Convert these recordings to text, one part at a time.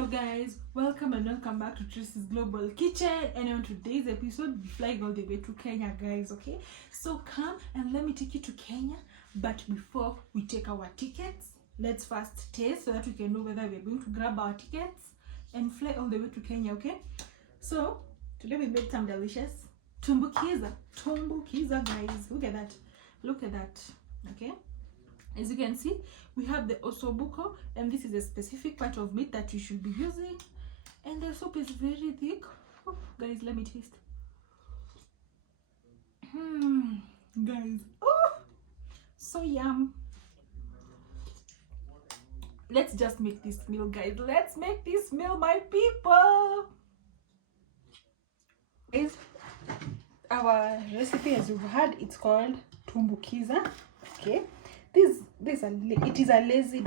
Hello guys, welcome back to Tracy's Global Kitchen, and on today's episode we're flying all the way to Kenya, guys. Okay, so come and let me take you to Kenya. But before we take our tickets, let's first taste so that we can know whether we're going to grab our tickets and fly all the way to Kenya. Okay, so today we made some delicious tumbukiza, guys. Look at that. Okay, as you can see, we have the osobuco, and this is a specific part of meat that you should be using, and the soup is very thick. Oh, guys, let me taste. Guys, oh, so yum. Let's just make this meal, guys. Let's make this meal, my people. Guys, our recipe, as you've heard, it's called tumbukiza. Okay, it's a lazy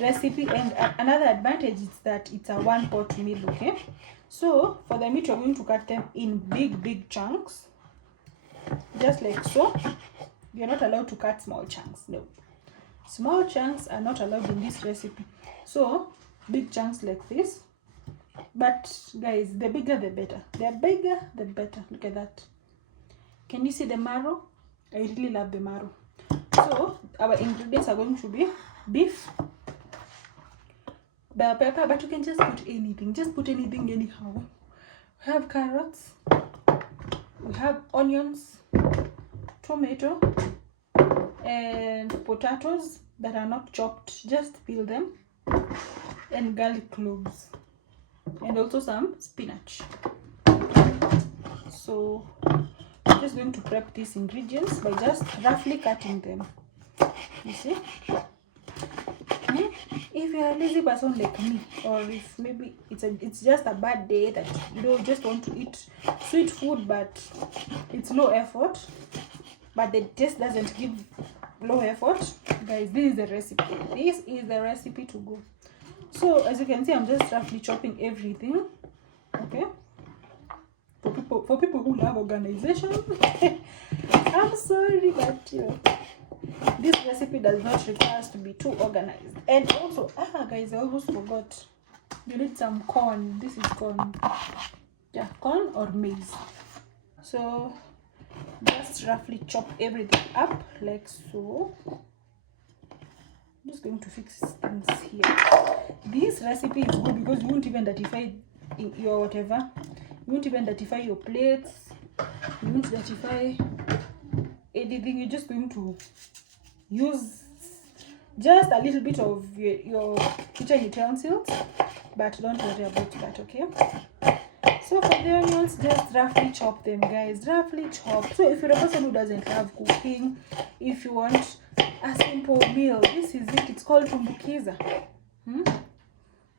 recipe, and another advantage is that it's a one pot meal. Okay, so for the meat, you're going to cut them in big chunks, just like so. You're not allowed to cut small chunks. No, small chunks are not allowed in this recipe, so big chunks like this. But guys, the bigger the better. Look at that. Can you see the marrow? I really love the marrow. So our ingredients are going to be beef, bell pepper, but you can just put anything, anyhow. We have carrots, we have onions, tomato, and potatoes that are not chopped, just peel them, and garlic cloves, and also some spinach. So I'm just going to prep these ingredients by just roughly cutting them. You see, if you're a lazy person like me, or if maybe it's just a bad day that you don't just want to eat sweet food, but it's low effort, but the taste doesn't give low effort, guys, this is the recipe to go. So as you can see, I'm just roughly chopping everything. Okay, for people who love organization. I'm sorry, but you know, this recipe does not require us to be too organized. And also, guys, I almost forgot, you need some corn. This is corn. Yeah, corn or maize. So just roughly chop everything up like so. I'm just going to fix things here. This recipe is good because you won't even dirtify your whatever. You won't even dirtify your plates. You won't dirtify anything. You're just going to use just a little bit of your kitchen utensils, but don't worry about that. Okay, so for the onions, just roughly chop them, guys. Roughly chop. So if you're a person who doesn't love cooking, if you want a simple meal, this is it. It's called tumbukiza.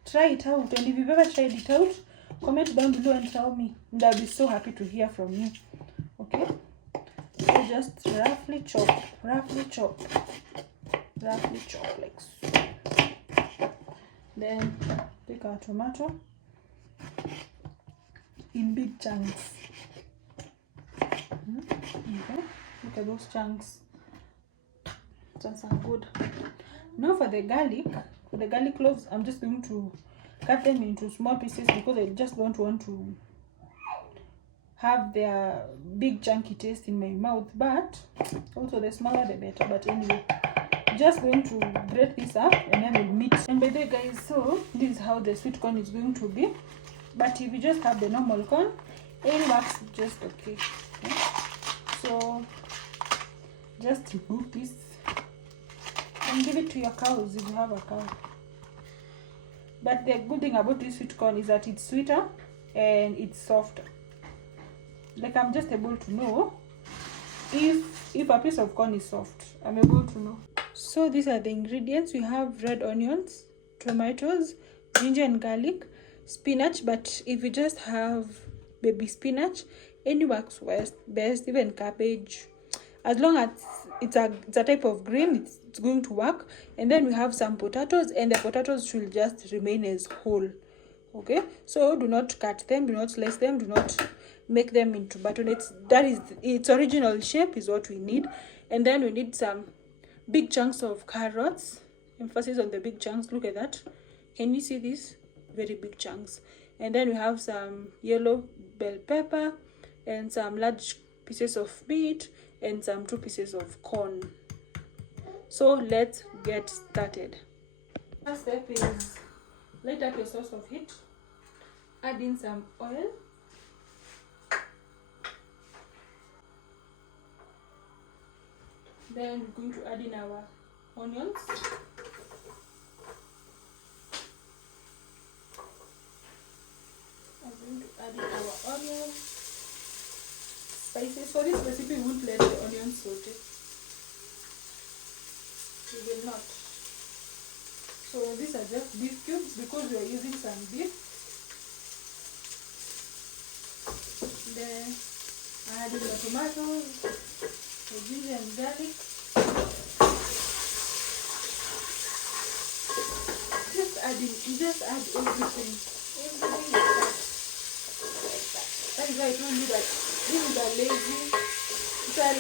Try it out, and if you've ever tried it out, comment down below and tell me, and I'll be so happy to hear from you. Okay, so just roughly chop like so. Then take our tomato in big chunks. Okay, look at those chunks. Chunks are good. Now for the garlic cloves, I'm just going to cut them into small pieces because I just don't want to have their big chunky taste in my mouth, but also the smaller the better. But anyway, just going to grate this up and then we'll meet. And by the way, guys, so this is how the sweet corn is going to be. But if you just have the normal corn, it works just okay. So just remove this and give it to your cows if you have a cow. But the good thing about this sweet corn is that it's sweeter and it's softer. Like, I'm just able to know if a piece of corn is soft. I'm able to know. So these are the ingredients. We have red onions, tomatoes, ginger and garlic, spinach, but if you just have baby spinach, any works best, even cabbage. As long as it's a type of green, it's going to work. And then we have some potatoes, and the potatoes should just remain as whole. Okay, so do not cut them, do not slice them, do not make them into batons. That is its original shape is what we need. And then we need some big chunks of carrots. Emphasis on the big chunks. Look at that. Can you see this? Very big chunks. And then we have some yellow bell pepper and some large pieces of meat and some 2 pieces of corn. So let's get started. First step is light up your source of heat. Add in some oil. Then we're going to add in our onions. I'm going to add in our onions. Spices. For this recipe, we won't let the onions saute. We will not. So these are just beef cubes because we are using some beef. Then I add in the tomatoes, the ginger and garlic. Just add everything. Everything like that. That is why I told you that this is a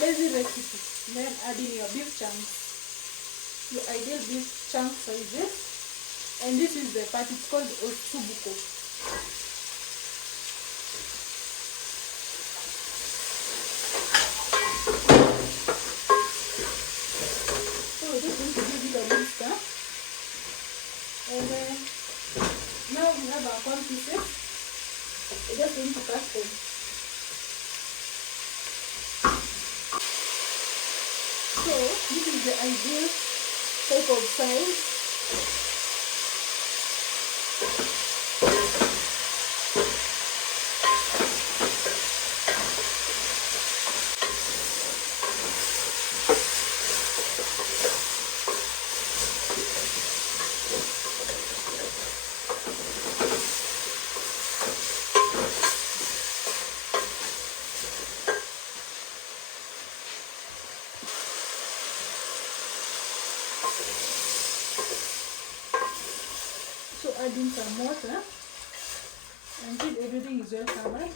lazy recipe. Then add in your beef chunks. Your ideal beef chunk sizes. And this is the part, it's called osubuko. So we're just going to give it a good stir. And then now we have our corn pieces. We're just going to cut them. So this is the ideal type of size. So add in some water until everything is well covered.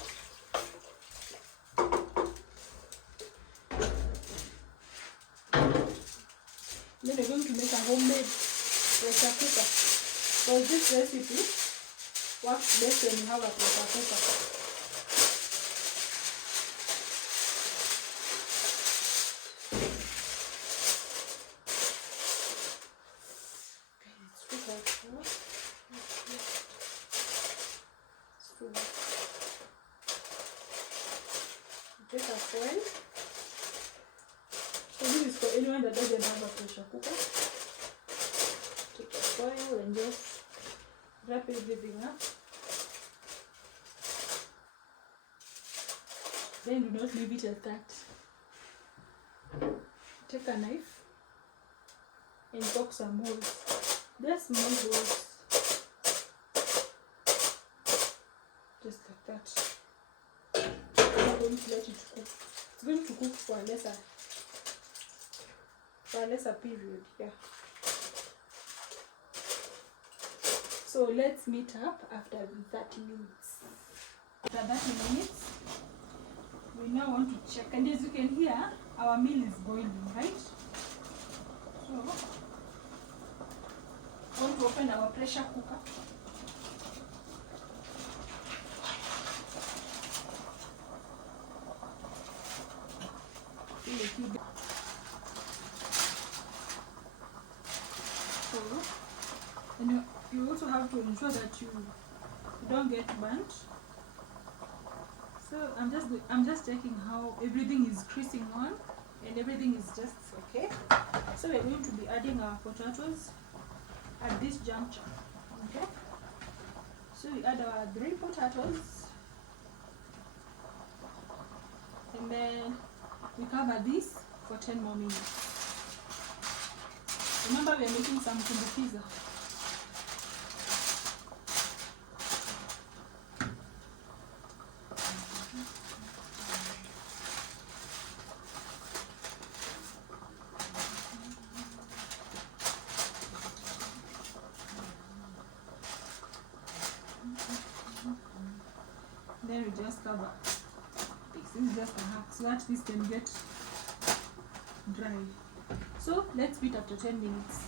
Then we're going to make a homemade pressure cooker. Because this recipe works best when you have a pressure cooker. Take a foil. So this is for anyone that doesn't have a pressure cooker. Take a foil and just wrap everything up. Then do not leave it at that. Take a knife and poke some holes. Just small holes. Just like that. Going to let it cook. It's going to cook for a lesser period. Yeah. So let's meet up after 30 minutes. After 30 minutes, we now want to check, and as you can hear, our meal is boiling, right? So we want to open our pressure cooker. So, and you also have to ensure that you don't get burnt. So I'm just checking how everything is creasing on and everything is just okay. So we're going to be adding our potatoes at this juncture. Okay. So we add our 3 potatoes, and then we cover this for 10 more minutes. Remember, we are making some tumbukiza. Then we just cover. This is just a hack so that this can get dry. So let's beat after 10 minutes.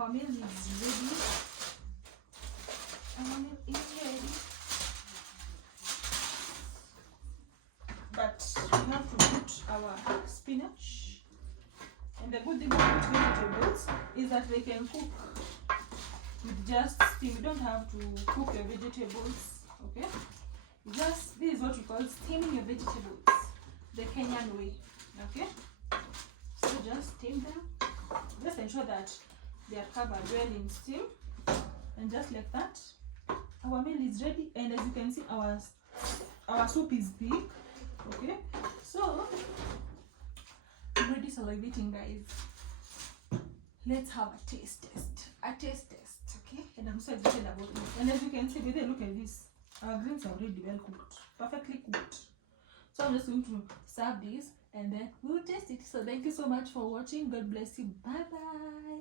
our meal is ready. Our meal is ready. But we have to put our spinach. And the good thing about vegetables is that they can cook with just steam. You don't have to cook your vegetables, okay? Just, this is what we call steaming your vegetables, the Kenyan way, okay? So just steam them. Just ensure that they are covered well in steam. And just like that, our meal is ready. And as you can see, our soup is thick, okay? So, I'm already salivating, guys. Let's have a taste test, okay? And I'm so excited about this. And as you can see, look at this. Our greens are already well cooked, perfectly cooked. So I'm just going to serve this and then we'll taste it. So thank you so much for watching. God bless you. Bye bye.